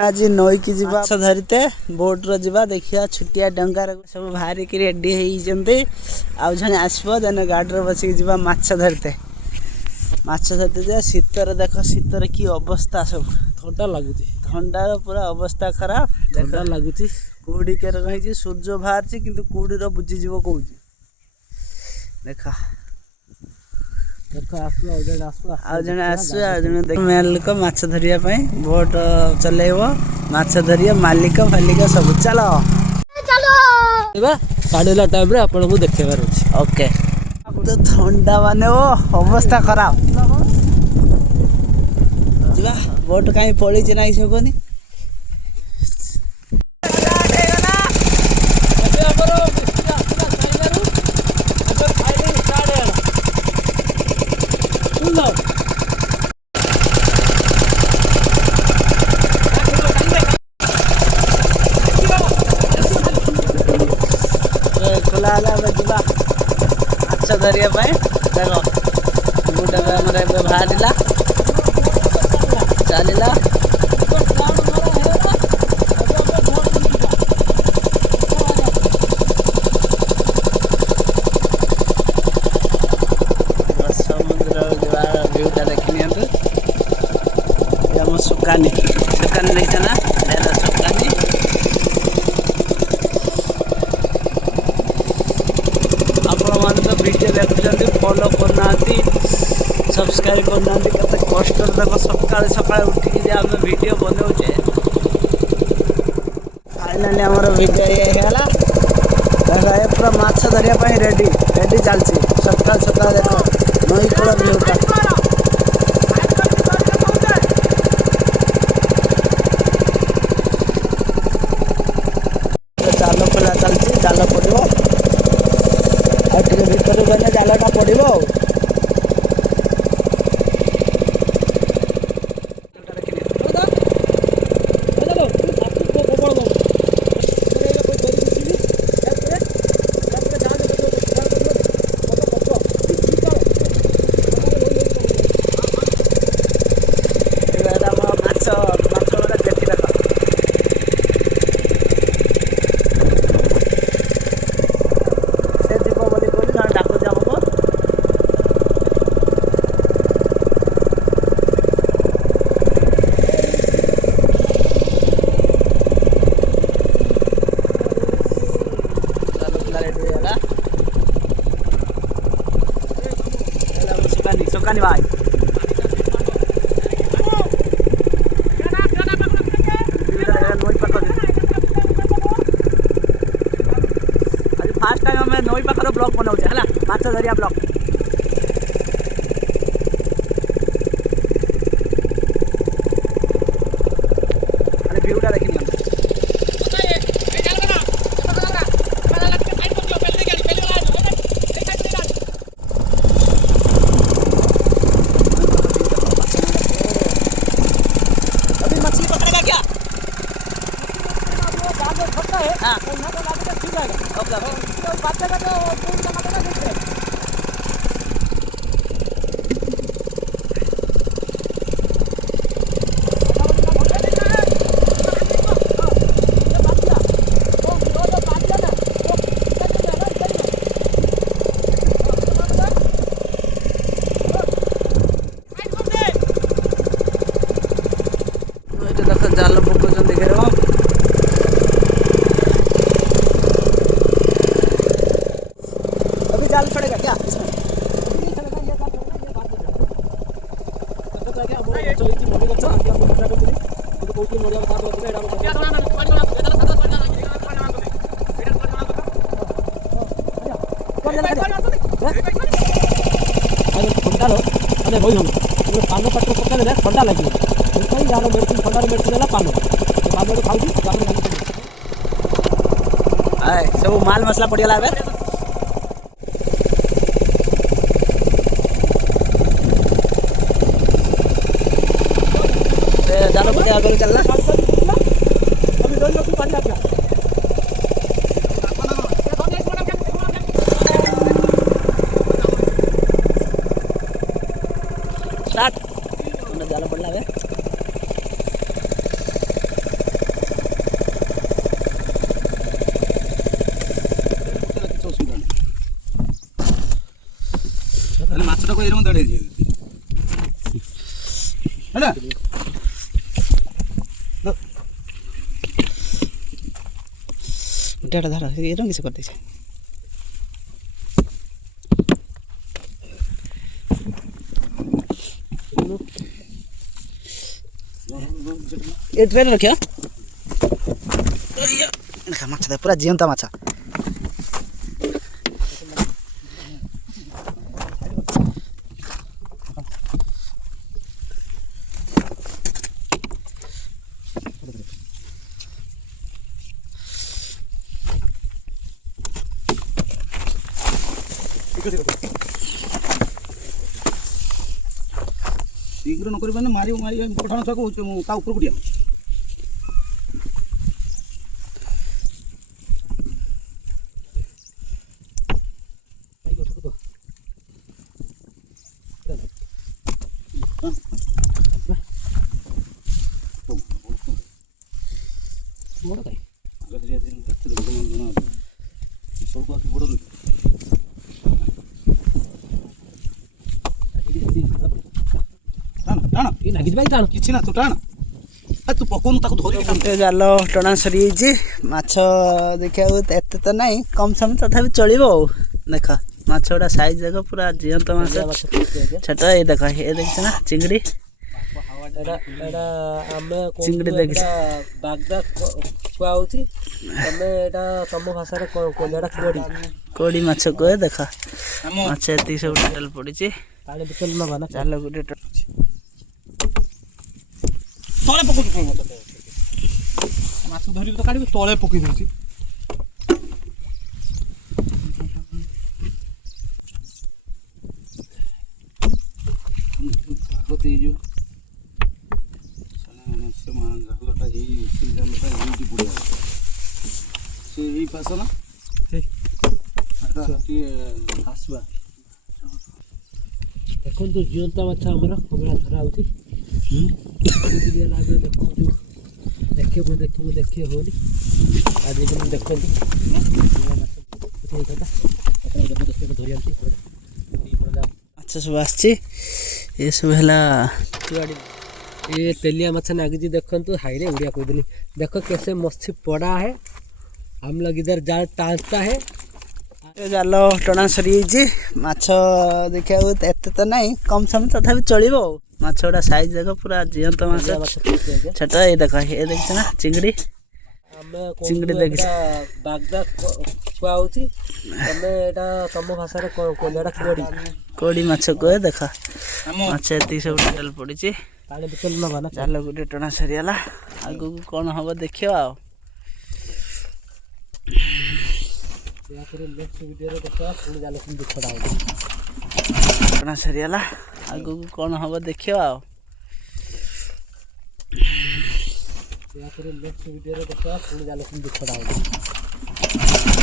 आज नई की जीवा माछ धरते बोट रो जीवा देखिया छुटिया डंगार सब बाहर की रेडी होइजंते आ जने आसबो देन गाड़ी रे बसी जीवा माछ धरते जा शीतर देख शीतर की अवस्था सब ठंडा लगुच ठंडार पूरा अवस्था खराब ठंडा लगुच कुड़ी के रही सूर्य बाहर किंतु कुड़ी रो बुझीजीव कहूँ देखा मेन लोक माछ धरिया बोट चलेब माछ धरिया मालिक फालिक सब चलो काढ़ेला टाइम रे आपन को देखेबार अछि ओके तो ठंडा माने ओ अवस्था खराब जीवा बोट कहीं पड़ी जे नाही सकोनी माछ धरिया देख गोटे बाहर चलला समुद्र भ्यूटा देखी आम सुकानी देखा ना सुकानी वीडियो देखुं फॉलो करना सब्सक्राइब करना कत कष्ट देख सका सका उठिक आम वीडियो बनाऊे फाइनाली आमर वीडियो ये पूरा माछ धरिया रेडी रेडी चलती सकाल सकाल देख नई कूल भ्यूटा जाल खोला चलती जाल पड़ो भर गले जालटा पड़ो सुकानी भाई आज फास्ट टाइम आम नई पाखर ब्लॉग बनाऊे है माछ धरिया ब्लॉग भ्यूटा देखी जाल पकाउछन् देखेर अभी जाल पड़ेगा क्या पान पत्र पकड़े ठंडा लगे यार मेडिसिन ठंडा मेडिसिन पान पान खाऊ सब माल मसला पड़गला जाल पटे आगे चलना स्टार्ट जाल पड़ला को एरम दड़े जे है ना डेढ़ धर ये रंग से कर दे ये ट्रेन रखिया देखा माछ पूरा जीवंता माछ शीघ्र न करी मारी मारी पठाण छक ता ऊपर को दिया କିଛି ନା ତୁ ଟାଣ ତୁ ପକଉନୁ ତାକୁ ଧରି ଜାଲ ଟଣା ସରିଯାଇଛି ମାଛ ଦେଖିବାକୁ ଏତେ ତ ନାହିଁ କମ ସମୟ ତଥାପି ଚଳିବ ଆଉ ଦେଖ ମାଛ ଗୁଡ଼ା ସାଇଜ୍ ଦେଖ ପୁରା ଜିଅନ୍ତା ମାଛ ଛୋଟ ଏଇ ଦେଖ ଏ ଦେଖିଛ ନା ଚିଙ୍ଗିଡ଼ି ଚିଙ୍ଗିଡ଼ି ଦେଖିଛ ବାଗଦା କୁହା ହଉଛି ତମେ ଏଇଟା ତମ ଭାଷାରେ କୋଡି କୋଡ଼ି ମାଛ କୁହେ ଦେଖ ମାଛ ଏତିକି ସବୁ ଟୋଟାଲ ପଡ଼ିଛି ପାଣି ବୋତଲ ନବା ନା ଜାଲ ଗୋଟେ ତଳେ ପକଉଛୁ କଣ ମାଛ ଧରିକି ତ କାଢିବି ତଳେ ପକେଇ ଦଉଛି ପାସ ନା ଦେଖନ୍ତୁ ଜିଅନ୍ତା ମାଛ ଆମର କମଳା ଧରା ହଉଛି ଦେଖି ହଉନି ଆଜି ଦେଖନ୍ତୁ ମାଛ ସବୁ ଆସିଛି ଏସବୁ ହେଲା ये तेलिया माछ नागिजी देखंतु हाईरे उड़िया कहदेली देखो कैसे मच्छी पड़ा है हम लोग इधर जाल टांसता है ଜାଲ ଟଣା ସରିଯାଇଛି ମାଛ ଦେଖିବାକୁ ଏତେ ତ ନାହିଁ କମ ସମୟ ତଥାପି ଚଳିବ ଆଉ ମାଛ ଗୁଡ଼ା ସାଇଜ୍ ଦେଖ ପୁରା ଜିଅନ୍ତା ମାଛ ଛୋଟ ଏଇ ଦେଖ ଏ ଦେଖିଛ ନା ଚିଙ୍ଗିଡ଼ି ଚିଙ୍ଗିଡ଼ି ଦେଖିଛ ବାଗଦା କୁହା ହଉଛି ତମେ ଏଇଟା ତମ ଭାଷାରେ କୋଡ଼ି ମାଛ କୁହେ ଦେଖ ମାଛ ଏତିକି ସବୁ ଟୋଟାଲ ପଡ଼ିଛି ପାଣି ବୋତଲ ନବା ନା ଜାଲ ଗୋଟେ ଟଣା ସରିଗଲା ଆଗକୁ କ'ଣ ହବ ଦେଖିବା ଆଉ ଟଣା ସରିଗଲା ଆଗକୁ କ'ଣ ହବ ଦେଖିବା ଆଉ ନେକ୍ସଟ ଭିଡ଼ିଓରେ ଦେଖିବା ପୁଣି ଜାଲ କେମିତି ଛଡ଼ା ହଉଛି।